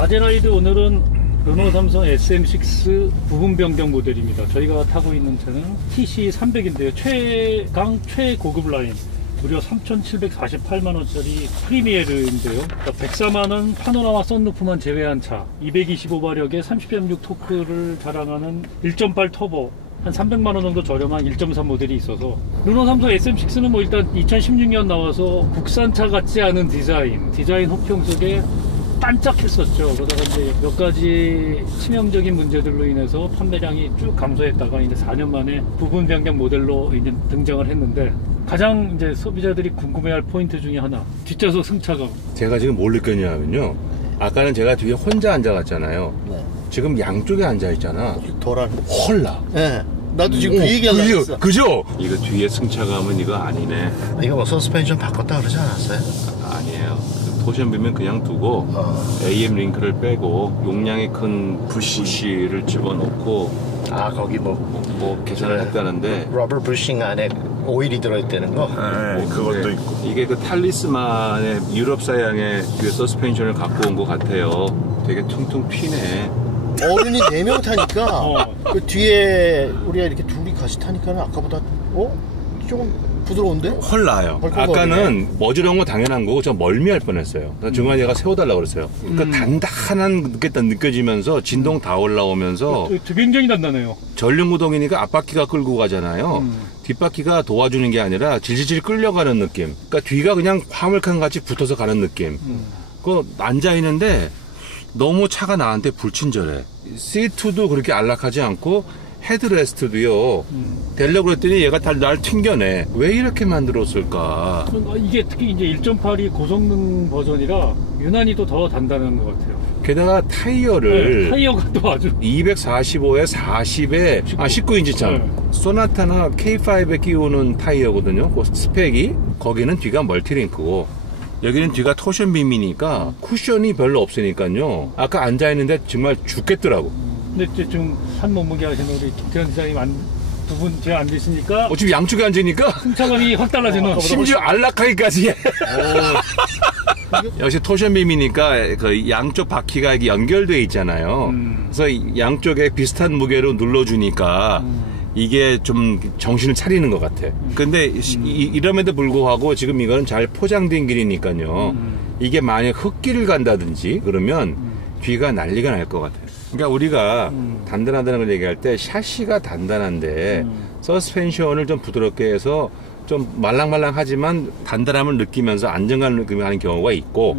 아제라이드 오늘은 르노 삼성 SM6 부분 변경 모델입니다. 저희가 타고 있는 차는 TC300인데요. 최고급 라인. 무려 3,748만원짜리 프리미에르인데요. 104만원 파노라마 썬루프만 제외한 차, 225마력의 30.6 토크를 자랑하는 1.8 터보, 한 300만원 정도 저렴한 1.3 모델이 있어서 르노 삼성 SM6는 뭐 일단 2016년 나와서 국산차 같지 않은 디자인 혹평 속에 반짝했었죠. 그러다가 이제 몇 가지 치명적인 문제들로 인해서 판매량이 쭉 감소했다가 이제 4년 만에 부분 변경 모델로 이제 등장을 했는데, 가장 이제 소비자들이 궁금해할 포인트 중에 하나, 뒷좌석 승차감. 제가 지금 뭘 느꼈냐면요, 아까는 제가 뒤에 혼자 앉아갔잖아요. 네. 지금 양쪽에 앉아있잖아. 헐라. 네. 나도 지금 그 얘기하려고 했어. 그죠? 이거 뒤에 승차감은 이거 아니네. 이거 뭐 서스펜션 바꿨다 그러지 않았어요? 아니에요. 토션빔은 그냥 두고 AM 링크를 빼고 용량이 큰 부시를 집어넣고, 거기 뭐 계산을 했다는데, 러버 부싱 안에 오일이 들어있다는 거? 네, 그것도 있고. 이게 그 탈리스만의 유럽 사양의 뒤에 서스펜션을 갖고 온 것 같아요. 되게 퉁퉁 피네. 어른이 4명 타니까 그 뒤에 우리가 이렇게 둘이 같이 타니까 아까보다 조금 부드러운데? 헐나요. 아까는 머지러운 거 당연한 거고 저 멀미할 뻔했어요. 중간에 얘가 세워달라고 그랬어요. 그러니까 단단한 게 느껴지면서 진동 다 올라오면서 굉장히 단단해요. 전륜구동이니까 앞바퀴가 끌고 가잖아요. 뒷바퀴가 도와주는 게 아니라 질질 끌려가는 느낌. 그러니까 뒤가 그냥 화물칸 같이 붙어서 가는 느낌. 그 앉아있는데 너무 차가 나한테 불친절해. 시트도 그렇게 안락하지 않고 헤드레스트도요. 되려고 그랬더니 얘가 날 튕겨내. 왜 이렇게 만들었을까? 이게 특히 이제 1.8이 고성능 버전이라 유난히 또 더 단단한 것 같아요. 게다가 타이어를 타이어가 또 아주 245에 40에 19인치 참. 소나타나 K5에 끼우는 타이어거든요. 그 스펙이. 거기는 뒤가 멀티링크고 여기는 뒤가 토션빔이니까 쿠션이 별로 없으니까요. 아까 앉아있는데 정말 죽겠더라고. 근데 지금 한 몸무게 하시는 우리 김태현 기자님 두 분 제가 앉으시니까 지금 양쪽에 앉으니까 승차감이 확 달라지는. 심지어 안락하기까지. 역시 토션빔이니까 그 양쪽 바퀴가 이게 연결돼 있잖아요. 그래서 양쪽에 비슷한 무게로 눌러주니까 이게 좀 정신을 차리는 것 같아. 근데 이럼에도 불구하고 지금 이거는 잘 포장된 길이니까요. 이게 만약 흙길을 간다든지 그러면 뒤가 난리가 날 것 같아요. 그러니까 우리가 단단하다는 걸 얘기할 때 샤시가 단단한데 서스펜션을 좀 부드럽게 해서 좀 말랑말랑하지만 단단함을 느끼면서 안정감을 느끼며 하는 경우가 있고,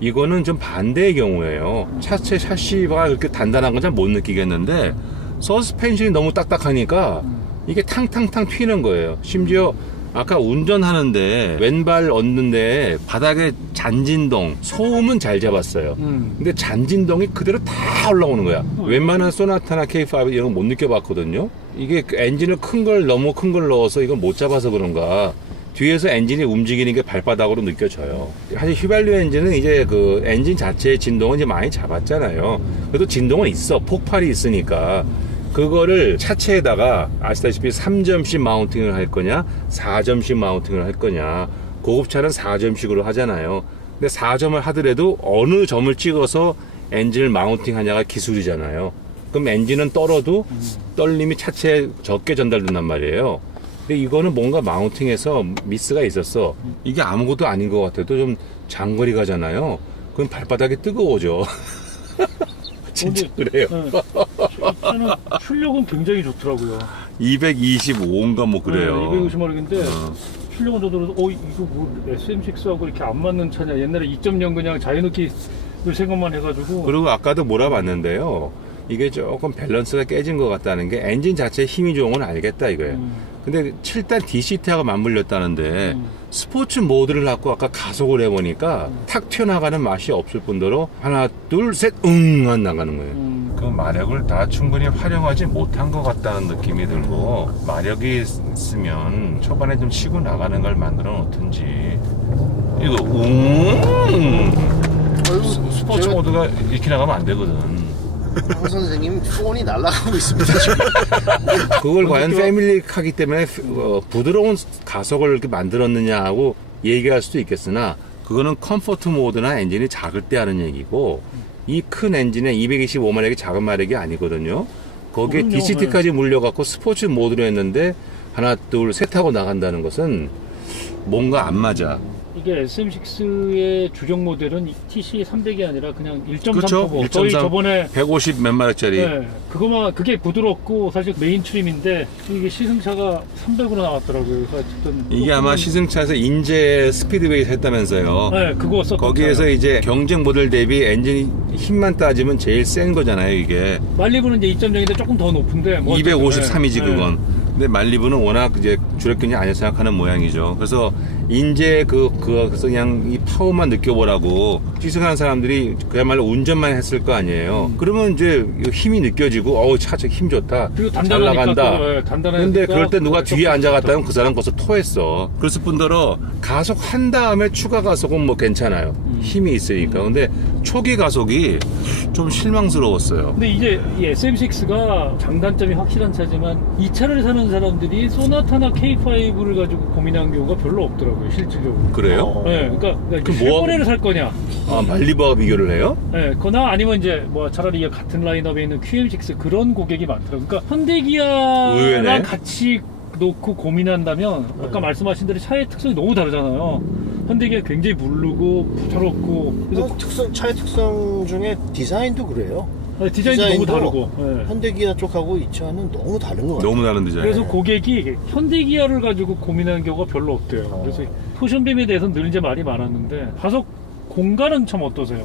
이거는 좀 반대의 경우예요. 차체 샤시가 그렇게 단단한 건 잘 못 느끼겠는데 서스펜션이 너무 딱딱하니까 이게 탕탕탕 튀는 거예요. 심지어 아까 운전하는데 왼발 얹는데 바닥에 잔진동, 소음은 잘 잡았어요. 근데 잔진동이 그대로 다 올라오는 거야. 웬만한 소나타나 K5 이런 거 못 느껴봤거든요. 이게 엔진을 너무 큰 걸 넣어서 이걸 못 잡아서 그런가 뒤에서 엔진이 움직이는 게 발바닥으로 느껴져요. 사실 휘발유 엔진은 이제 그 엔진 자체의 진동은 이제 많이 잡았잖아요. 그래도 진동은 있어. 폭발이 있으니까. 그거를 차체에다가 아시다시피 3점씩 마운팅을 할 거냐 4점씩 마운팅을 할 거냐. 고급차는 4점씩으로 하잖아요. 근데 4점을 하더라도 어느 점을 찍어서 엔진을 마운팅 하냐가 기술이잖아요. 그럼 엔진은 떨어도 떨림이 차체에 적게 전달된단 말이에요. 근데 이거는 뭔가 마운팅에서 미스가 있었어. 이게 아무것도 아닌 것 같아도 좀 장거리 가잖아요. 그럼 발바닥이 뜨거워져. 진짜 그래요. 저는 출력은 굉장히 좋더라고요. 225인가 뭐 그래요. 250마력인데 출력은 저도 이거 뭐 SM6하고 이렇게 안 맞는 차냐. 옛날에 2.0 그냥 자유느끼 생각만 해가지고. 그리고 아까도 몰아봤는데요. 이게 조금 밸런스가 깨진 것 같다는 게 엔진 자체에 힘이 좋은 건 알겠다 이거예요. 근데 7단 DCT하고 맞물렸다는데 스포츠 모드를 갖고 아까 가속을 해보니까 탁 튀어나가는 맛이 없을 뿐더러 하나 둘 셋 안 나가는 거예요. 그 마력을 다 충분히 활용하지 못한 것 같다는 느낌이 들고, 마력이 있으면 초반에 좀 치고 나가는 걸 만들어 놓든지. 이거 스포츠 모드가 이렇게 나가면 안 되거든. 황 선생님 폰이 날아가고 있습니다 지금. 그걸 과연 패밀리카기 때문에 부드러운 가속을 이렇게 만들었느냐 하고 얘기할 수도 있겠으나, 그거는 컴포트 모드나 엔진이 작을 때 하는 얘기고, 이 큰 엔진에 225마력이 작은 마력이 아니거든요. 거기에 그럼요, DCT까지 물려갖고 스포츠 모드로 했는데 하나 둘 셋 하고 나간다는 것은 뭔가 안 맞아. 이게 SM6의 주력 모델은 TC300이 아니라 그냥 1.3 그렇죠? 터보. 1.3 저희 저번에 150 몇 마력짜리. 네, 그게 부드럽고 사실 메인 트림인데 이게 시승차가 300으로 나왔더라고요. 그래서 어쨌든 이게 아마 시승차에서 인제 스피드웨이에서 했다면서요. 네, 그거 썼던 거기에서 차예요. 이제 경쟁 모델 대비 엔진 힘만 따지면 제일 센 거잖아요, 이게. 말리부는 이제 2.0인데 조금 더 높은데 뭐 253이지 네. 그건. 근데 말리부는 워낙 이제 주력견이 아니라 생각하는 모양이죠. 그래서 인제 그래서 그냥 이 파워만 느껴보라고 시승하는 사람들이 그야말로 운전만 했을 거 아니에요. 그러면 이제 힘이 느껴지고 차 힘 좋다. 그리고 잘 단단하니까 나간다. 또, 네, 단단하니까 근데 그럴 때 누가 뒤에 조금 앉아갔다면 그 사람 벌써 토했어. 그랬을 뿐더러 가속한 다음에 추가 가속은 뭐 괜찮아요. 힘이 있으니까. 근데 초기 가속이 좀 실망스러웠어요. 근데 이제 이 SM6가 장단점이 확실한 차지만 이 차를 사는 사람들이 소나타나 K5를 가지고 고민한 경우가 별로 없더라고요, 실질적으로. 그래요? 네, 그러니까 뭐 하고- 쉐보레를 살 거냐? 아, 말리부와 비교를 해요? 네, 그나 아니면 이제 뭐 차라리 같은 라인업에 있는 QM6 그런 고객이 많더라고요. 그러니까 현대기아랑 의외네. 같이 놓고 고민한다면 아까 말씀하신 대로 차의 특성이 너무 다르잖아요. 현대기아 굉장히 무르고 부드럽고 그래서 차의 특성 중에 디자인도 그래요. 디자인도 너무 디자인도 다르고. 네. 현대기아 쪽하고 이 차는 너무 다른 것 같아요. 너무 다른 디자인. 그래서 고객이 현대기아를 가지고 고민하는 경우가 별로 없대요. 그래서 쿠션빔에 대해서는 늘 이제 말이 많았는데 가속 공간은 참 어떠세요?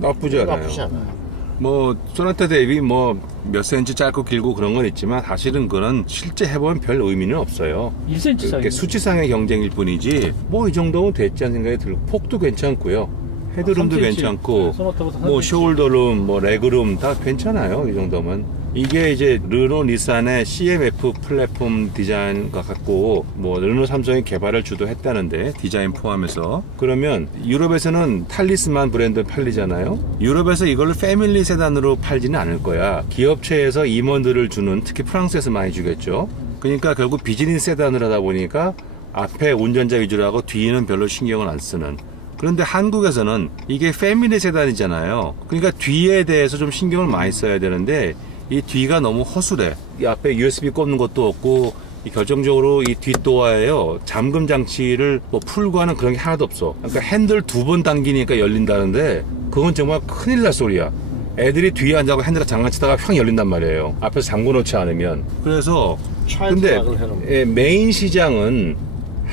나쁘지 않아요. 나쁘지 않아요. 뭐 소나타 대비 뭐 몇 센치 짧고 길고 그런 건 있지만 사실은 그건 실제 해보면 별 의미는 없어요. 1cm 차이. 이렇게 수치상의 경쟁일 뿐이지 뭐 이 정도면 됐지 않은 생각이 들고 폭도 괜찮고요. 헤드룸도 3cm. 괜찮고 네, 소나타보다 뭐 3cm. 숄더룸 뭐 레그룸 다 괜찮아요. 이 정도면. 이게 이제 르노 닛산의 CMF 플랫폼 디자인과 같고 뭐 르노 삼성이 개발을 주도했다는데 디자인 포함해서 그러면 유럽에서는 탈리스만 브랜드 팔리잖아요. 유럽에서 이걸 패밀리 세단으로 팔지는 않을 거야. 기업체에서 임원들을 주는 특히 프랑스에서 많이 주겠죠. 그러니까 결국 비즈니스 세단을 하다 보니까 앞에 운전자 위주로 하고 뒤는 별로 신경을 안 쓰는. 그런데 한국에서는 이게 패밀리 세단이잖아요. 그러니까 뒤에 대해서 좀 신경을 많이 써야 되는데 이 뒤가 너무 허술해. 이 앞에 USB 꽂는 것도 없고 이 결정적으로 이 뒷도어에요 잠금 장치를 뭐 풀고 하는 그런 게 하나도 없어. 그러니까 핸들 2번 당기니까 열린다는데 그건 정말 큰일 날 소리야. 애들이 뒤에 앉아서 핸들 장난치다가 휙 열린단 말이에요. 앞에서 잠궈 놓지 않으면. 그래서 근데 메인 시장은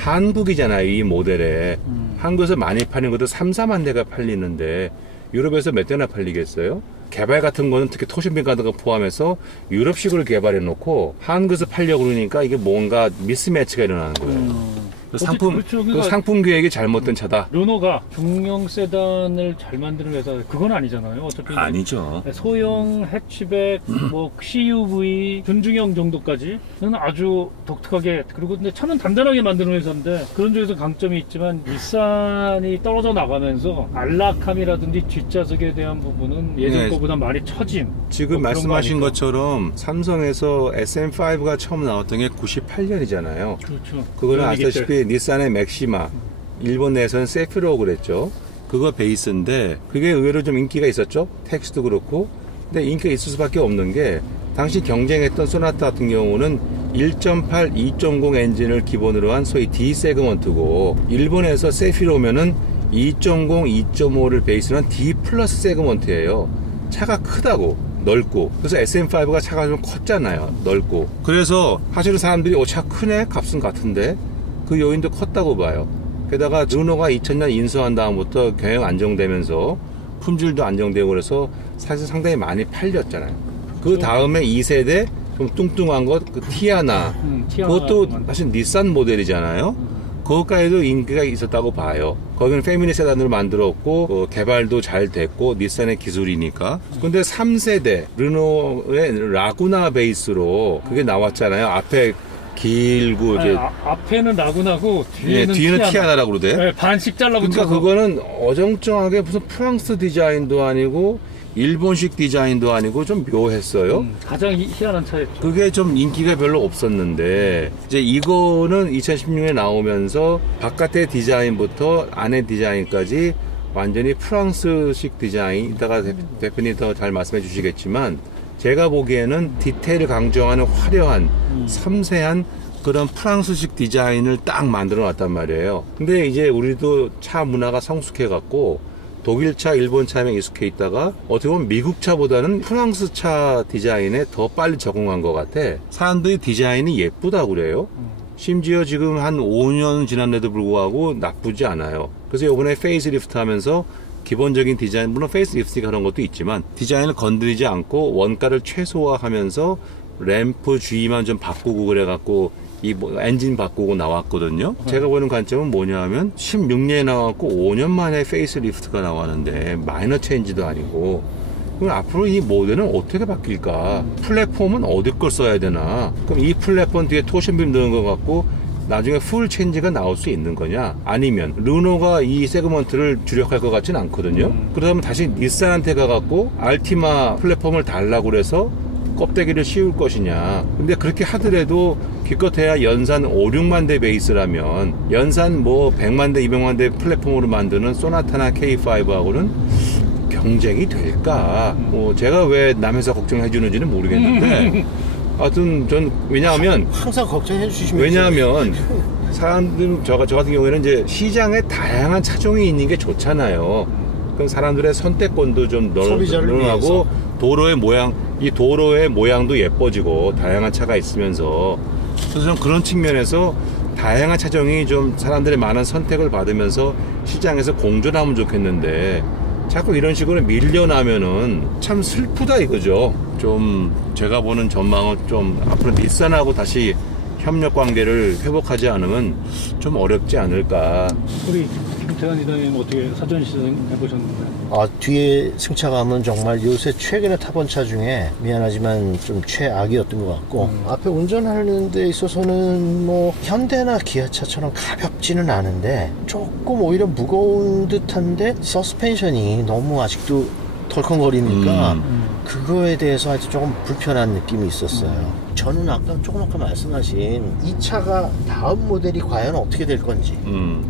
한국이잖아요. 이 모델에. 한국에서 많이 파는 것도 3, 4만 대가 팔리는데 유럽에서 몇 대나 팔리겠어요? 개발 같은 거는 특히 토신빈 같은 거 포함해서 유럽식으로 개발해 놓고 한국에서 팔려고 그러니까 이게 뭔가 미스매치가 일어나는 거예요. 상품, 그렇죠. 그러니까 상품 계획이 잘못된 차다. 르노가 중형 세단을 잘 만드는 회사 그건 아니잖아요. 어차피 아니죠. 소형, 해치백, 뭐 CUV, 준중형 정도까지는 아주 독특하게 그리고 근데 차는 단단하게 만드는 회사인데 그런 쪽에서 강점이 있지만 닛산이 떨어져 나가면서 안락함이라든지 뒷좌석에 대한 부분은 예전 네. 거보다 많이 처진. 지금 뭐 그런 말씀하신 거 아닐까. 것처럼 삼성에서 SM5가 처음 나왔던 게 98년이잖아요. 그렇죠. 그거는 그런 얘기 때. 아시다시피 닛산의 맥시마, 일본 내에서는 세피로 그랬죠. 그거 베이스인데 그게 의외로 좀 인기가 있었죠. 택시도 그렇고. 근데 인기가 있을 수밖에 없는 게 당시 경쟁했던 소나타 같은 경우는 1.8, 2.0 엔진을 기본으로 한 소위 D 세그먼트고 일본에서 세피로면은 2.0, 2.5를 베이스로 한 D 플러스 세그먼트예요. 차가 크다고. 넓고. 그래서 SM5가 차가 좀 컸잖아요. 넓고. 그래서 사실은 사람들이 차 크네? 값은 같은데 그 요인도 컸다고 봐요. 게다가 르노가 2000년 인수한 다음부터 경영 안정되면서 품질도 안정되고 그래서 사실 상당히 많이 팔렸잖아요. 그 다음에 2세대 좀 뚱뚱한 것, 그 티아나. 그것도 사실 닛산 모델이잖아요. 그것까지도 인기가 있었다고 봐요. 거기는 패밀리 세단으로 만들었고 개발도 잘 됐고 닛산의 기술이니까. 근데 3세대 르노의 라구나 베이스로 그게 나왔잖아요. 앞에 길고 이제 앞에는 라구나고 뒤에는, 티아나라고 그러대. 네, 반씩 잘라붙어서. 그러니까 그거는 어정쩡하게 무슨 프랑스 디자인도 아니고 일본식 디자인도 아니고 좀 묘했어요. 가장 희한한 차였죠. 그게 좀 인기가 별로 없었는데 이제 이거는 2016년에 나오면서 바깥의 디자인부터 안의 디자인까지 완전히 프랑스식 디자인, 이따가 대표님 더 잘 말씀해 주시겠지만 제가 보기에는 디테일을 강조하는 화려한 섬세한 그런 프랑스식 디자인을 딱 만들어 놨단 말이에요. 근데 이제 우리도 차 문화가 성숙해 갖고 독일 차, 일본 차에 익숙해 있다가 어떻게 보면 미국 차보다는 프랑스 차 디자인에 더 빨리 적응한 것 같아. 사람들이 디자인이 예쁘다고 그래요. 심지어 지금 한 5년 지났는데도 불구하고 나쁘지 않아요. 그래서 이번에 페이스리프트 하면서 기본적인 디자인, 물론 페이스리프트가 그런 것도 있지만 디자인을 건드리지 않고 원가를 최소화하면서 램프 주위만 좀 바꾸고 그래갖고 이 엔진 바꾸고 나왔거든요. 제가 보는 관점은 뭐냐면 16년에 나왔고 5년 만에 페이스리프트가 나왔는데 마이너 체인지도 아니고 그럼 앞으로 이 모델은 어떻게 바뀔까? 플랫폼은 어디 걸 써야 되나? 그럼 이 플랫폼 뒤에 토션빔 넣은 것 같고 나중에 풀 체인지가 나올 수 있는 거냐? 아니면 르노가 이 세그먼트를 주력할 것 같지는 않거든요. 그러면 다시 닛산한테 가갖고 알티마 플랫폼을 달라고 그래서 껍데기를 씌울 것이냐. 근데 그렇게 하더라도 기껏해야 연산 5, 6만 대 베이스라면 연산 뭐 100만 대, 200만 대 플랫폼으로 만드는 소나타나 K5하고는 경쟁이 될까? 뭐 제가 왜 남에서 걱정해 주는지는 모르겠는데 하여튼 전 왜냐하면 항상 걱정해 주시면 왜냐하면 사람들 저 같은 경우에는 이제 시장에 다양한 차종이 있는 게 좋잖아요. 그럼 사람들의 선택권도 좀 늘어나고 도로의 모양, 이 도로의 모양도 예뻐지고 다양한 차가 있으면서 그래서 좀 그런 측면에서 다양한 차종이 좀 사람들의 많은 선택을 받으면서 시장에서 공존하면 좋겠는데 자꾸 이런 식으로 밀려나면은 참 슬프다 이거죠. 좀 제가 보는 전망은 좀 앞으로 닛산하고 다시 협력 관계를 회복하지 않으면 좀 어렵지 않을까. 우리 김태환 이사님 어떻게 사전 시승 해보셨는데? 뒤에 승차감은 정말 요새 최근에 타본 차 중에 미안하지만 좀 최악이었던 것 같고 앞에 운전하는 데 있어서는 뭐 현대나 기아차처럼 가볍지는 않은데 조금 오히려 무거운 듯한데 서스펜션이 너무 아직도 덜컹거리니까 그거에 대해서 아주 조금 불편한 느낌이 있었어요. 저는 아까 말씀하신 이 차가 다음 모델이 과연 어떻게 될 건지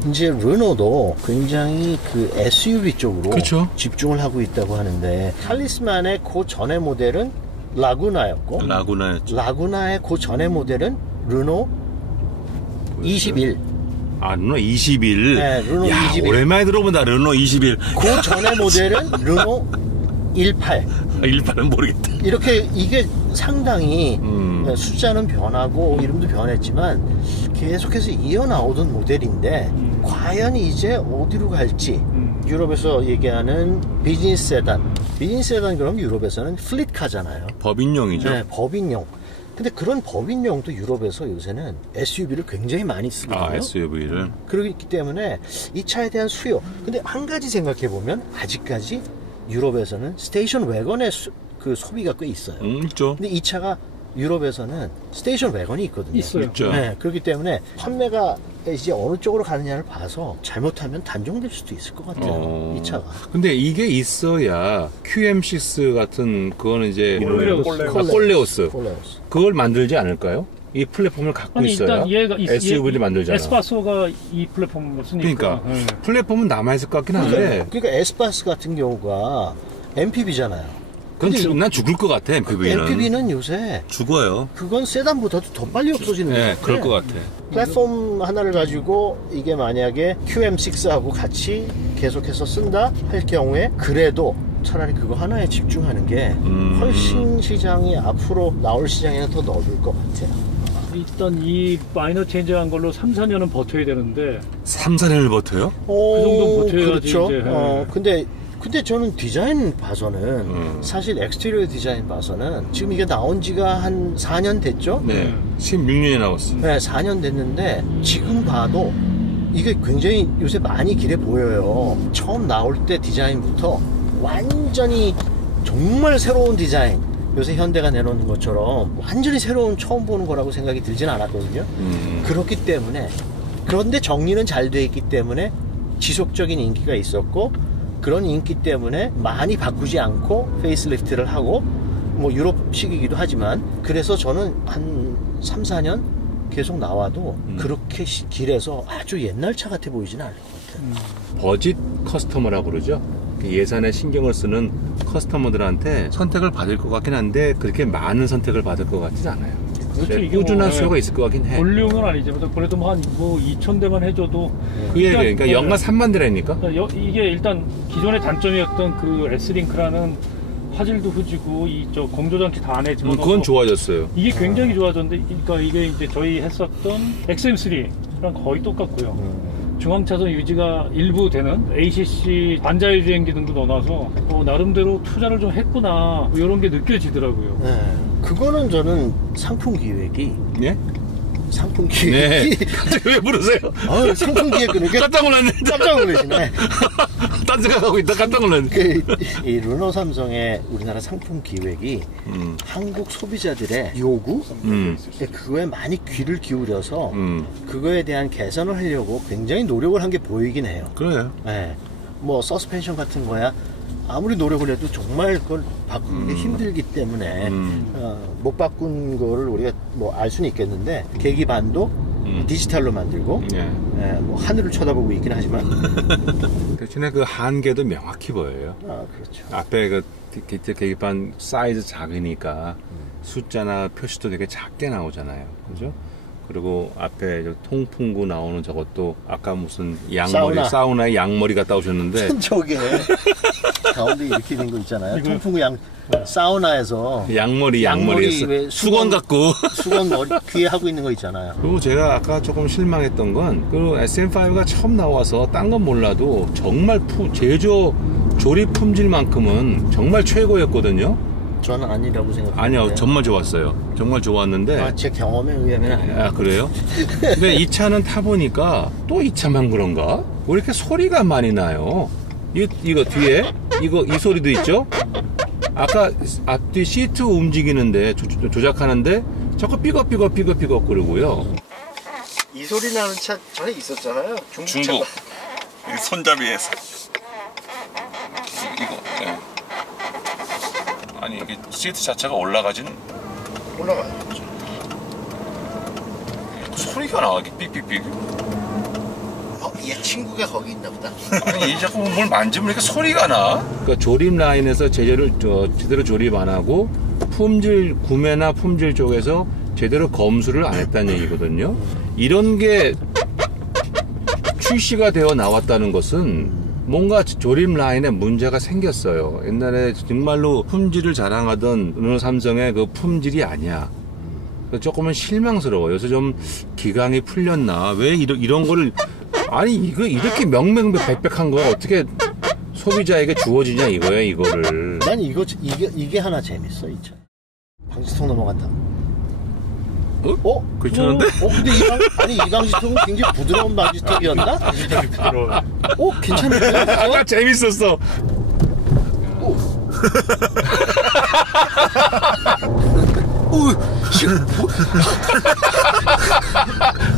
이제 르노도 굉장히 그 SUV 쪽으로 그쵸? 집중을 하고 있다고 하는데 탈리스만의 그 전의 모델은 라구나였고 라구나의 그 전의 모델은 르노 21. 아, 르노 21. 네, 르노 야, 21. 오랜만에 들어본다. 르노 21. 그 전의 모델은 르노 18. 18은 모르겠다. 이렇게 이게 상당히 숫자는 변하고 이름도 변했지만 계속해서 이어나오던 모델인데 과연 이제 어디로 갈지 유럽에서 얘기하는 비즈니스 세단 그럼 유럽에서는 플릿카잖아요. 법인용이죠. 네, 법인용. 근데 그런 법인용도 유럽에서 요새는 SUV를 굉장히 많이 쓰거든요. 아, SUV를. 그렇기 때문에 이 차에 대한 수요. 근데 한 가지 생각해 보면 아직까지 유럽에서는 스테이션 wä건의 그 소비가 꽤 있어요. 있죠. 근데 이 차가 유럽에서는 스테이션 wä건이 있거든요. 있어요. 네, 그렇기 때문에 판매가 이제 어느 쪽으로 가느냐를 봐서 잘못하면 단종될 수도 있을 것 같아요. 이 차가. 근데 이게 있어야 QM6 같은 그거는 이제 콜레오스. 그걸 만들지 않을까요? 이 플랫폼을 갖고 있어야 SUV를 만들잖아. 에스파소가 이 플랫폼을 쓰니까. 그러니까 플랫폼은 남아있을 것 같긴 한데. 그러니까 에스파스 같은 경우가 MPV잖아요. 난 죽을 것 같아, MPV는. MPV는 요새 죽어요. 그건 세단보다도 더 빨리 없어지는 네, 것 같아. 그럴 것 같아. 플랫폼 하나를 가지고 이게 만약에 QM6하고 같이 계속해서 쓴다 할 경우에 그래도 차라리 그거 하나에 집중하는 게 훨씬 시장이 앞으로 나올 시장에는 더 넓을 것 같아요. 일단 이 마이너 체인지한 걸로 3, 4년은 버텨야 되는데 3, 4년을 버텨요? 그 정도 버텨야지. 그렇죠. 이제. 근데 저는 디자인 봐서는 사실 엑스테리어 디자인 봐서는 지금 이게 나온 지가 한 4년 됐죠? 네. 16년에 나왔어. 네, 4년 됐는데 지금 봐도 이게 굉장히 요새 많이 길해 보여요. 처음 나올 때 디자인부터 완전히 정말 새로운 디자인, 요새 현대가 내놓는 것처럼 완전히 새로운 처음 보는 거라고 생각이 들진 않았거든요. 그렇기 때문에, 그런데 정리는 잘 돼 있기 때문에 지속적인 인기가 있었고, 그런 인기 때문에 많이 바꾸지 않고 페이스리프트를 하고, 뭐 유럽식이기도 하지만, 그래서 저는 한 3, 4년 계속 나와도 그렇게 길해서 아주 옛날 차 같아 보이진 않을 것 같아요. 같아요. 버짓 커스터머라고 그러죠. 예산에 신경을 쓰는 커스터머들한테 선택을 받을 것 같긴 한데 그렇게 많은 선택을 받을 것 같진 않아요. 그렇죠. 이게 꾸준한 뭐, 수요가 있을 것 같긴 해. 볼륨은 아니지만 그래도 뭐 한 2,000대만 해줘도 그게 그러니까 연간 3만 대라니까. 이게 일단 기존의 단점이었던 그 S링크라는 화질도 흐지고 이저 공조장치 다 안에 집어넣어서 그건 좋아졌어요. 이게 굉장히 좋아졌는데 그러니까 이게 이제 저희 했었던 XM3랑 거의 똑같고요. 중앙차선 유지가 일부 되는 ACC 반자율 주행 기능도 넣어놔서 나름대로 투자를 좀 했구나 뭐 이런 게 느껴지더라고요. 네. 그거는 저는 상품 기획이 네? 상품 네. 기획이 갑자기 왜 부르세요? 상품 기획 그러니까 깜짝 놀랐네. 깜짝 놀라시네. 딴 생각하고 있다 깜짝 놀랐네. 이 르노 삼성의 우리나라 상품 기획이 한국 소비자들의 요구 그거에 많이 귀를 기울여서 그거에 대한 개선을 하려고 굉장히 노력을 한 게 보이긴 해요. 그래요. 네. 뭐 서스펜션 같은 거야 아무리 노력을 해도 정말 그걸 바꾸기 힘들기 때문에 못 바꾼 거를 우리가 뭐 알 수는 있겠는데 계기반도 디지털로 만들고 뭐 하늘을 쳐다보고 있긴 하지만 대신에 그 한계도 명확히 보여요. 그렇죠. 앞에 그 계기판 사이즈 작으니까 숫자나 표시도 되게 작게 나오잖아요. 그죠? 그리고 앞에 통풍구 나오는 저것도 아까 무슨 양머리 사우나에 양머리 갔다 오셨는데 저게 가운데 이렇게 된 거 있잖아요. 통풍구 사우나에서 양머리 수건 갖고 수건 머리 귀에 하고 있는 거 있잖아요. 그리고 제가 아까 조금 실망했던 건 그 SM5가 처음 나와서 딴 건 몰라도 정말 제조 조립 품질만큼은 정말 최고였거든요. 저는 아니라고 생각해요. 아니요, 정말 좋았어요. 정말 좋았는데. 제 경험에 의하면 아니에요. 그래요? 근데 이 차는 타보니까 또 이 차만 그런가? 왜 이렇게 소리가 많이 나요? 이거 뒤에 이 소리도 있죠? 아까 앞뒤 시트 움직이는데 조작하는데 자꾸 삐걱삐걱 그러고요. 이 소리 나는 차 전에 있었잖아요. 중국. 손잡이에서. 이거. 네. 아니 이게 시트 자체가 올라가요. 소리가 나. 삑삑삑. 얘 친구가 거기 있나 보다. 아니 이 자꾸 뭘 만지면 이렇게 소리가 나. 그러니까 조립 라인에서 제대로 조립 안 하고 구매나 품질 쪽에서 제대로 검수를 안 했다는 얘기거든요. 이런 게 출시가 되어 나왔다는 것은 뭔가 조립 라인에 문제가 생겼어요. 옛날에 정말로 품질을 자랑하던 르노 삼성의 그 품질이 아니야. 조금은 실망스러워. 요새 좀 기강이 풀렸나? 왜 이런 거를 아니 이거 이렇게 명명백백한 거 어떻게 소비자에게 주어지냐 이거야 이거를. 난 이게 하나 재밌어 이 차. 방지턱 넘어갔다. 괜찮은데? 근데 이 방지턱은 굉장히 부드러운 방지턱이었나? 괜찮은데? 아까 재밌었어.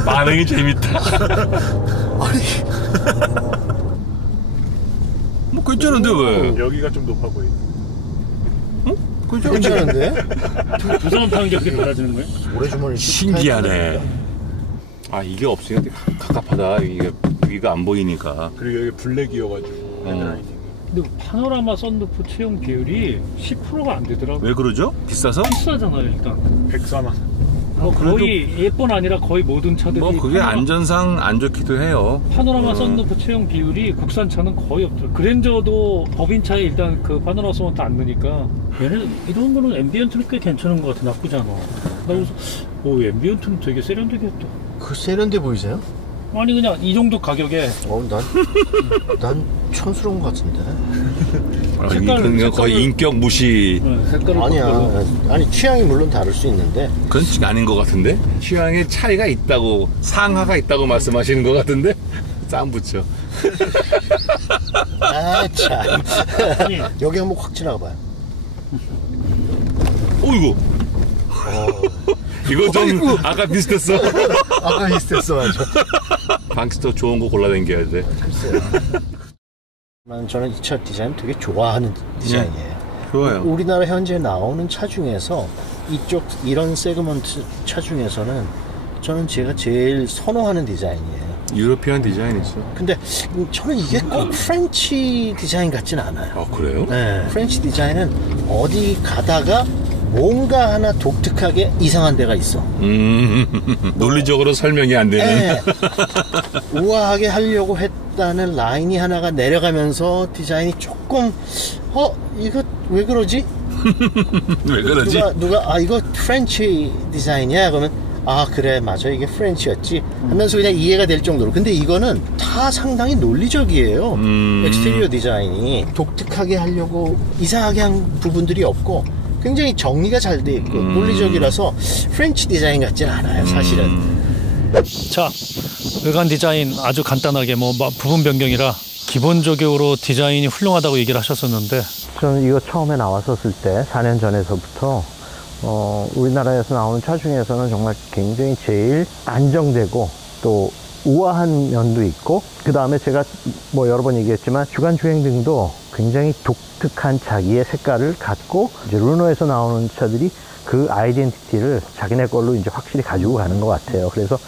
반응이 재밌다. 뭐 괜찮은데 왜? 여기가 좀 높아 보여. 괜찮은데? 두 사람 타는 게 그렇게 달라지는 거예요? 모래주머니 신기하네. 이게 없으니까 갑갑하다. 이게 위가 안 보이니까. 그리고 여기 블랙이어가지고 근데 파노라마 썬루프 채용 비율이 10%가 안 되더라고요. 왜 그러죠? 비싸서? 비싸잖아요 일단. 104만. 거의 예쁜 아니라 거의 모든 차들이 뭐 그게 안전상 안 좋기도 해요. 파노라마 썬루프 채용 비율이 국산차는 거의 없더라고요. 그랜저도 법인차에 일단 그 파노라마 썬루프 안 넣으니까 얘네 이런 거는 앰비언트는 꽤 괜찮은 것 같아. 나쁘지 않아. 나 그래서 앰비언트는 되게 세련되겠다. 그 세련돼 보이세요? 아니 그냥 이 정도 가격에 난 촌스러운 것 같은데. 색깔 거의 인격 무시. 색깔을 아니야. 아니 취향이 물론 다를 수 있는데 그건 아닌 것 같은데? 취향에 차이가 있다고 상하가 있다고 말씀하시는 것 같은데? 쌈 붙여. 참. 여기 한번 확 지나가봐요. 어이구. 이거 좀 아까 비슷했어. 아까 비슷했어 맞아. 방스터 좋은 거 골라다녀야 돼. 저는 이 차 디자인 되게 좋아하는 디자인이에요. 좋아요. 우리나라 현재 나오는 차 중에서 이런 세그먼트 차 중에서는 저는 제가 제일 선호하는 디자인이에요. 유러피안 디자인이죠. 근데 저는 이게 꼭 프렌치 디자인 같진 않아요. 아, 그래요? 네, 프렌치 디자인은 어디 가다가 뭔가 하나 독특하게 이상한 데가 있어. 논리적으로 설명이 안 되는. 네. 우아하게 하려고 했다는 라인이 하나가 내려가면서 디자인이 조금 이거 왜 그러지? 왜 그러지? 누가 이거 프렌치 디자인이야? 그러면 그래 맞아 이게 프렌치였지 하면서 그냥 이해가 될 정도로. 근데 이거는 다 상당히 논리적이에요. 엑스테리어 디자인이 독특하게 하려고 이상하게 한 부분들이 없고 굉장히 정리가 잘 돼 있고 논리적이라서 프렌치 디자인 같진 않아요 사실은. 자, 외관 디자인 아주 간단하게 뭐 부분 변경이라 기본적으로 디자인이 훌륭하다고 얘기를 하셨었는데, 저는 이거 처음에 나왔었을 때 4년 전에서부터 우리나라에서 나오는 차 중에서는 정말 굉장히 제일 안정되고 또 우아한 면도 있고, 그 다음에 제가 뭐 여러 번 얘기했지만 주간 주행등도 굉장히 독특한 자기의 색깔을 갖고, 이제 르노에서 나오는 차들이 그 아이덴티티를 자기네 걸로 이제 확실히 가지고 가는 것 같아요. 그래서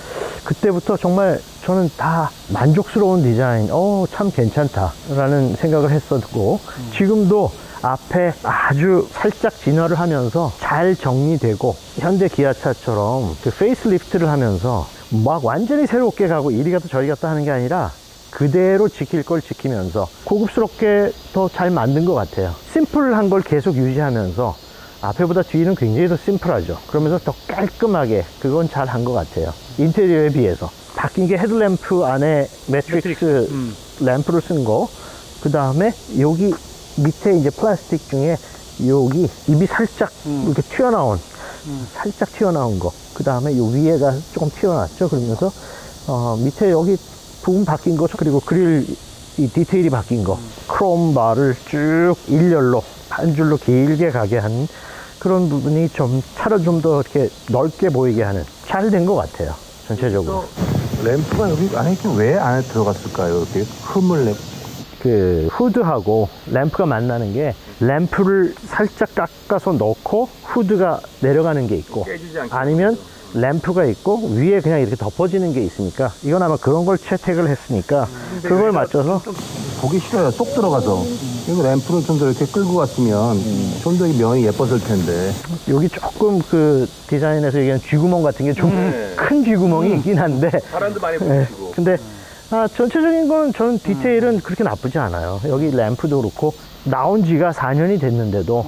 그때부터 정말 저는 다 만족스러운 디자인, 참 괜찮다라는 생각을 했었고, 지금도 앞에 아주 살짝 진화를 하면서 잘 정리되고, 현대 기아차처럼 그 페이스리프트를 하면서 막 완전히 새롭게 가고 이리 갔다 저리 갔다 하는 게 아니라 그대로 지킬 걸 지키면서 고급스럽게 더 잘 만든 것 같아요. 심플한 걸 계속 유지하면서 앞에보다 뒤는 굉장히 더 심플하죠. 그러면서 더 깔끔하게, 그건 잘 한 것 같아요. 인테리어에 비해서 바뀐 게 헤드램프 안에 매트릭스 램프를 쓴 거, 그 다음에 여기 밑에 이제 플라스틱 중에 여기 입이 살짝 이렇게 튀어나온 살짝 튀어나온 거, 그 다음에 요 위에가 조금 튀어나왔죠. 그러면서 밑에 여기 부분 바뀐 거, 그리고 그릴 이 디테일이 바뀐 거, 크롬 바를 쭉 일렬로 한 줄로 길게 가게 한 그런 부분이 좀 차를 좀 더 이렇게 넓게 보이게 하는, 잘 된 것 같아요 전체적으로. 램프가 여기 안에 왜 안에 들어갔을까요? 이렇게 흠을 그 후드하고 램프가 만나는 게, 램프를 살짝 깎아서 넣고 후드가 내려가는 게 있고, 아니면 램프가 있고 위에 그냥 이렇게 덮어지는 게 있으니까, 이건 아마 그런 걸 채택을 했으니까 그걸 맞춰서. 보기 싫어요. 쏙 들어가서. 이거 램프를 좀 더 이렇게 끌고 갔으면 좀 더 면이 예뻤을 텐데. 여기 조금 그 디자인에서 얘기하는 쥐구멍 같은 게 좀 큰 쥐구멍이 있긴 한데, 바람도 많이 불고. 근데 전체적인 건 저는 디테일은 그렇게 나쁘지 않아요. 여기 램프도 그렇고, 나온 지가 4년이 됐는데도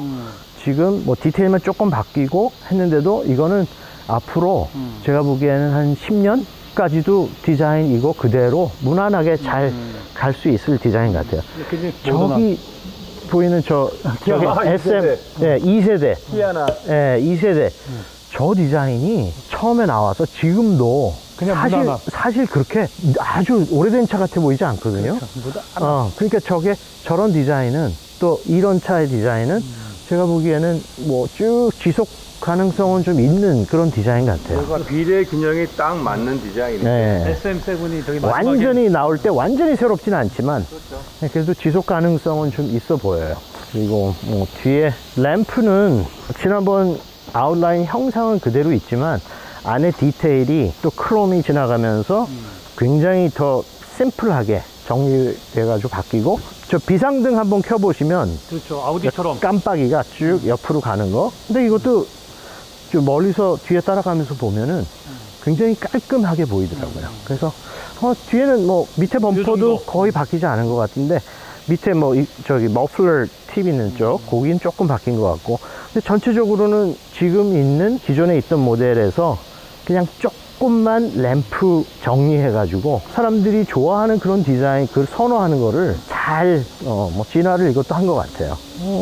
지금 뭐 디테일만 조금 바뀌고 했는데도, 이거는 앞으로 제가 보기에는 한 10년까지도 디자인 이거 그대로 무난하게 잘 갈 수 있을 디자인 같아요. 저기 보이는 저기 SM 2세대 희한한. 2세대 저 디자인이 처음에 나와서 지금도 그냥 사실 그렇게 아주 오래된 차 같아 보이지 않거든요. 그러니까 저런 디자인은, 또 이런 차의 디자인은 제가 보기에는 뭐 쭉 지속 가능성은 좀 있는 그런 디자인 같아요. 비례 균형이 딱 맞는 디자인이에요. 네. SM7이 되게 완전히 나올 때 완전히 새롭지는 않지만 그래도 지속 가능성은 좀 있어 보여요. 그리고 뭐 뒤에 램프는 지난번 아웃라인 형상은 그대로 있지만 안에 디테일이 또 크롬이 지나가면서 굉장히 더 심플하게 정리돼가지고 바뀌고, 저 비상등 한번 켜보시면, 그렇죠, 아우디처럼 깜빡이가 쭉 옆으로 가는 거. 근데 이것도 좀 멀리서 뒤에 따라가면서 보면은 굉장히 깔끔하게 보이더라고요. 그래서 뒤에는 뭐 밑에 범퍼도 거의 바뀌지 않은 것 같은데, 밑에 뭐 저기 머플러 팁 있는 쪽, 거긴 조금 바뀐 것 같고, 근데 전체적으로는 지금 있는 기존에 있던 모델에서 그냥 조금만 램프 정리해가지고 사람들이 좋아하는 그런 디자인, 그걸 선호하는 거를 잘 뭐 진화를 이것도 한 것 같아요.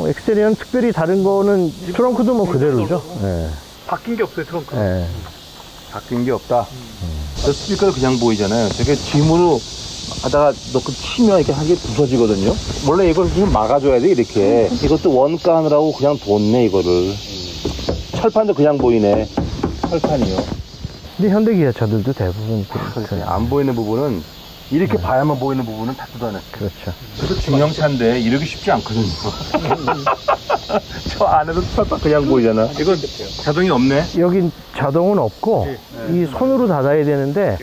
엑스테리어는 특별히 다른 거는, 트렁크도 뭐 그대로죠. 네. 바뀐 게 없어요, 트렁크. 네. 바뀐 게 없다. 저 스피커를 그냥 보이잖아요. 저게 짐으로 하다가 넣고 치면 이렇게 한 개 부서지거든요. 원래 이걸 좀 막아줘야 돼, 이렇게. 이것도 원가 하느라고 그냥 뒀네, 이거를. 철판도 그냥 보이네. 철판이요. 근데 현대 기아차들도 대부분 안 보이는 부분은, 이렇게 봐야만 보이는 부분은 다 뜯어내. 그렇죠. 그래서 중형차인데 이러기 쉽지 않거든요. 저 안에도 철판 그냥 보이잖아. 이건 자동이 없네. 여긴 자동은 없고 이 손으로 닫아야 되는데,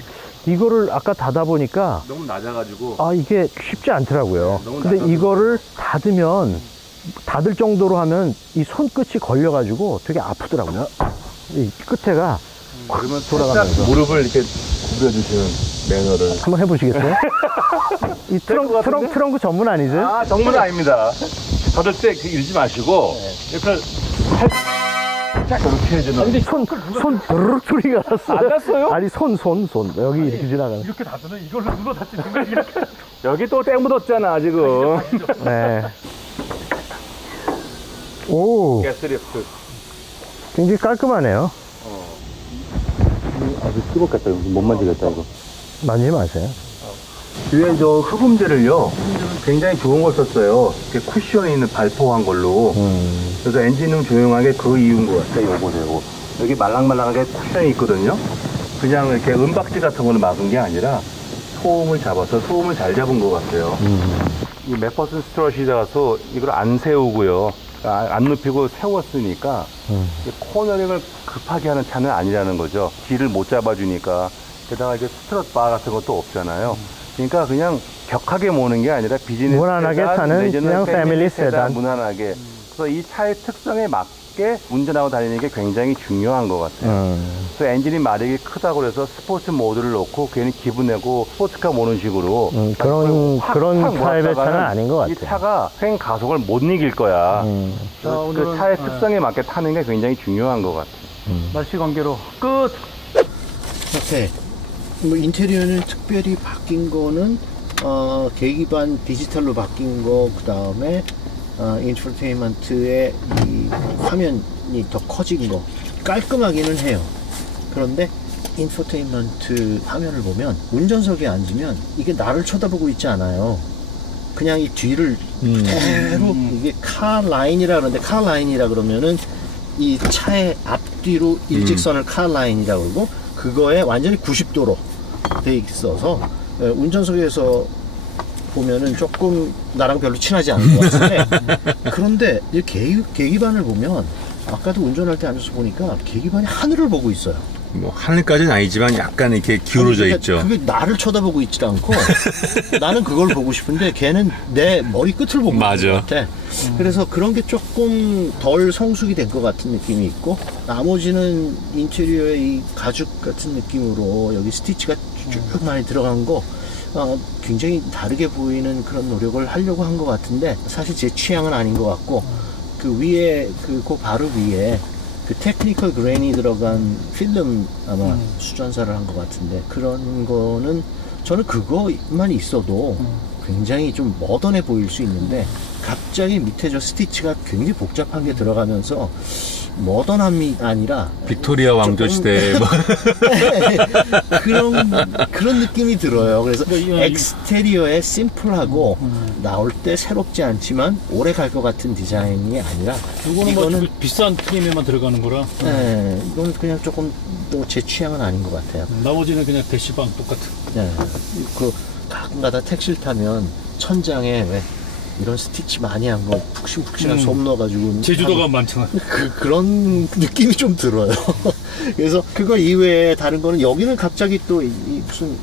이거를 아까 닫아 보니까 너무 낮아가지고 아 이게 쉽지 않더라고요. 너무 근데 낮아서. 이거를 닫을 정도로 하면 이 손끝이 걸려가지고 되게 아프더라고요. 이 끝에가 그러면 돌아가면서. 살짝 무릎을 이렇게 구겨주시는 매너를. 한번 해보시겠어요? 이 트렁크 전문 아니죠? 아, 정문 아닙니다. 닫을 때 이러지 마시고, 이렇게 살짝 이렇게 해주는. 근데 손 드르륵 소리가 났어요. 안 났어요? 아니 손 여기 이렇게 지나가는. 이렇게 닫으면 이걸로 눌러 닫히는 거야. 이렇게. 여기 또 땡 묻었잖아, 지금. 네. 오, 가스리프트. 굉장히 깔끔하네요. 아주 뜨겁겠다. 못 만지겠다, 이거. 만지지 마세요. 뒤에 저 흡음재를요, 굉장히 좋은 걸 썼어요. 이렇게 쿠션이 있는 발포한 걸로. 그래서 엔진은 조용하게 그 이유인 것 같아요, 요거. 여기 말랑말랑하게 쿠션이 있거든요. 그냥 이렇게 은박지 같은 거는 막은 게 아니라 소음을 잡아서 소음을 잘 잡은 것 같아요. 이 맥퍼슨 스트럿이라서 이걸 안 세우고요. 안 눕히고 세웠으니까 코너링을 급하게 하는 차는 아니라는 거죠. 뒤를 못 잡아주니까. 게다가 이제 스트럿 바 같은 것도 없잖아요. 그러니까 그냥 격하게 모는 게 아니라 비즈니스 무난하게 세단, 타는 내지는 그냥 패밀리 세단. 무난하게. 그래서 이 차의 특성에 맞게 운전하고 다니는 게 굉장히 중요한 것 같아요. 그래서 엔진이 마력이 크다고 해서 스포츠 모드를 놓고 괜히 기분 내고 스포츠카 모는 식으로 그런 타입의 차는 아닌 것 같아요. 이 차가 횡 가속을 못 이길 거야. 그 차의 특성에 맞게 타는 게 굉장히 중요한 것 같아요. 날씨 관계로 끝. 네. 뭐 인테리어는 특별히 바뀐 거는 계기판 디지털로 바뀐 거, 그 다음에 인포테인먼트의 이 화면이 더 커진 거, 깔끔하기는 해요. 그런데 인포테인먼트 화면을 보면 운전석에 앉으면 이게 나를 쳐다보고 있지 않아요. 그냥 이 뒤를 그대로 이게 카 라인이라 그러는데, 카 라인이라 그러면은 이 차의 앞뒤로 일직선을 카 라인이라고 그러고, 그거에 완전히 90도로 돼 있어서 운전석에서 보면은 조금 나랑 별로 친하지 않은 것 같은데, 그런데 이 계기판을 보면 아까도 운전할 때 앉아서 보니까 계기판이 하늘을 보고 있어요. 뭐 하늘까지는 아니지만 약간 이렇게 기울어져 그러니까 있죠. 그게 나를 쳐다보고 있지 않고 나는 그걸 보고 싶은데 걔는 내 머리 끝을 보고 맞아. 있는 것 같아. 그래서 그런 게 조금 덜 성숙이 된 것 같은 느낌이 있고, 나머지는 인테리어의 이 가죽 같은 느낌으로 여기 스티치가 쭉 많이 들어간 거 굉장히 다르게 보이는 그런 노력을 하려고 한 것 같은데, 사실 제 취향은 아닌 것 같고, 그 위에 그 바로 위에 그 테크니컬 그레인이 들어간 필름 아마 수전사를 한 것 같은데, 그런 거는 저는 그거만 있어도 굉장히 좀 모던해 보일 수 있는데, 갑자기 밑에 저 스티치가 굉장히 복잡한 게 들어가면서 모던함이 아니라 빅토리아 왕조 시대 뭐. 그런 느낌이 들어요. 그래서 그러니까 엑스테리어에 심플하고 나올 때 새롭지 않지만 오래 갈 것 같은 디자인이 아니라, 이거는 뭐 비싼 프리미엄만 들어가는 거라. 네, 이건 그냥 조금 또 제 취향은 아닌 것 같아요. 나머지는 그냥 대시방 똑같은. 네, 그 가끔가다 택시를 타면 천장에 왜 이런 스티치 많이 한 거 푹신푹신한 솜 넣어가지고 제주도가 많잖아. 그런 느낌이 좀 들어요. 그래서 그거 이외에 다른 거는, 여기는 갑자기 또 무슨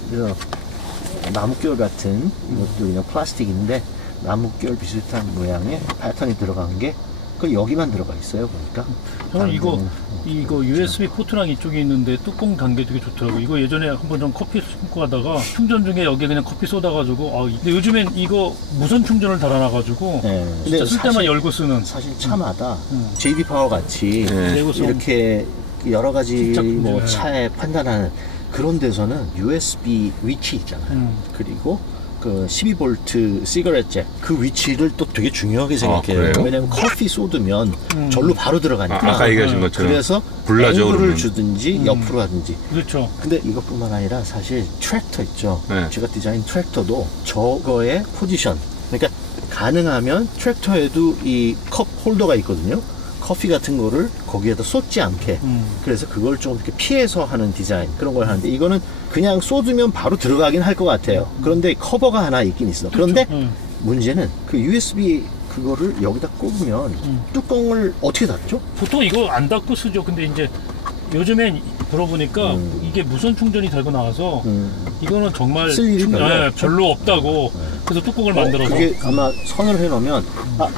나뭇결 같은, 이것도 그냥 플라스틱인데 나뭇결 비슷한 모양의 패턴이 들어간 게 그 여기만 들어가 있어요, 보니까. 저는 이거 USB 포트랑 이쪽에 있는데 뚜껑 단 게 되게 좋더라고. 이거 예전에 한번 좀 커피 쏟고 가다가 충전 중에 여기에 그냥 커피 쏟아가지고, 근데 요즘엔 이거 무선 충전을 달아놔가지고 진짜 쓸 때만 열고 쓰는. 사실 차마다 JD 파워 같이 내구성. 이렇게 여러 가지 진짜 뭐 네. 차에 판단하는 그런 데서는 USB 위치 있잖아요. 그리고 그 12V 시가렛 잭, 그 위치를 또 되게 중요하게 생각해요. 그래요? 왜냐면 커피 쏟으면 절로 바로 들어가니까. 아까 얘기하신 것처럼 그래서 불나죠, 앵글을 그러면. 주든지 옆으로 하든지. 그렇죠. 근데 이것뿐만 아니라 사실 트랙터 있죠. 네. 제가 디자인 트랙터도 저거의 포지션, 그러니까 가능하면 트랙터에도 이 컵 홀더가 있거든요. 커피 같은 거를 거기에다 쏟지 않게. 그래서 그걸 좀 이렇게 피해서 하는 디자인, 그런 걸 하는데, 이거는 그냥 쏟으면 바로 들어가긴 할 것 같아요. 그런데 커버가 하나 있긴 있어. 그런데 문제는 그 USB 그거를 여기다 꼽으면 뚜껑을 어떻게 닫죠? 보통 이거 안 닫고 쓰죠. 근데 이제 요즘엔 들어보니까 이게 무선 충전이 되고 나와서 이거는 정말 쓸 일이 별로 없다고. 그래서 뚜껑을 만들어서 그게 아마 선을 해놓으면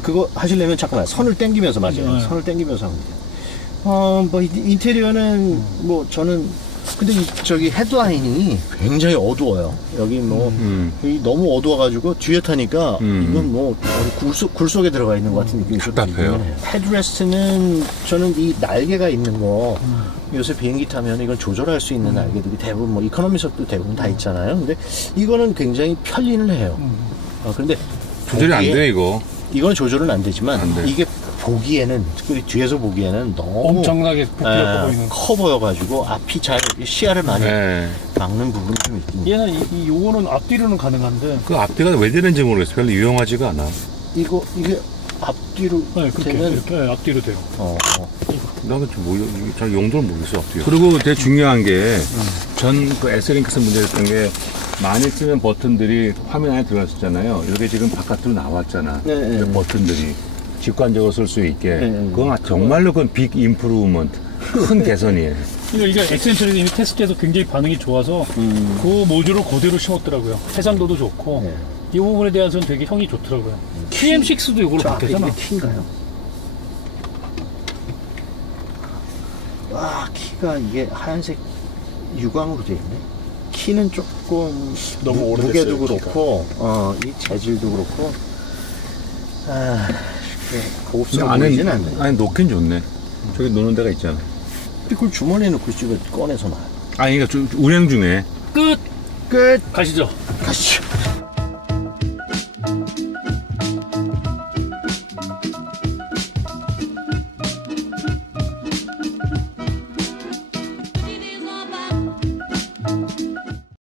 그거 하시려면 잠깐만 선을 당기면서 맞아요. 네. 선을 당기면서 하면 돼요. 뭐 인테리어는 뭐 저는 근데 저기 헤드라인이 굉장히 어두워요. 여기 뭐 여기 너무 어두워가지고 뒤에 타니까 이건 뭐 굴 속에 들어가 있는 것 같은 느낌이 좀 답답해요. 들긴 해요. 헤드레스트는 저는 이 날개가 있는 거 요새 비행기 타면 이건 조절할 수 있는 날개들이 대부분 뭐 이코노미석도 대부분 다 있잖아요. 근데 이거는 굉장히 편리는 해요. 그런데 조절이 안 돼요, 이거. 이건 조절은 안 되지만 안 돼. 이게 보기에는 특히 뒤에서 보기에는 너무 엄청나게 부피가 보이는. 커 보여가지고 앞이 잘 시야를 많이 네. 막는 부분이 좀 있긴 해요. 얘는 요거는 앞뒤로는 가능한데. 그 앞뒤가 왜 되는지 모르겠어요. 별로 유용하지가 않아. 이게 앞뒤로 네, 그렇게 되면 이렇게 앞뒤로 돼요. 나는 좀 잘 용도를 모르겠어, 앞뒤가. 그리고 되게 중요한 게, 전 그 S링크스 문제였던 게, 많이 쓰는 버튼들이 화면 안에 들어갔었잖아요. 이게 지금 바깥으로 나왔잖아. 네, 네, 그 버튼들이. 직관적으로 쓸 수 있게. 네. 그건 정말로 그건 빅 임프루브먼트. 큰 개선이에요. 그러니까 이게 엑센처리에서 이미 테스트해서 굉장히 반응이 좋아서 그 모듈을 그대로 심었더라고요. 해상도도 좋고 네. 이 부분에 대해서는 되게 형이 좋더라고요. TM6도 이걸로 저 앞에 바뀌었잖아. 이게 키인가요? 키가 이게 하얀색 유광으로 되어 있네. 키는 조금 너무 오래됐어요, 무게도 키가. 그렇고 이 재질도 그렇고 고급스러워 안에, 보이진 않네. 안에 놓긴 좋네. 저기 놓는 데가 있잖아. 그걸 주머니에 넣고 집에 꺼내서 놔. 아니, 그러니까 운행 중에. 끝! 끝! 가시죠. 가시죠.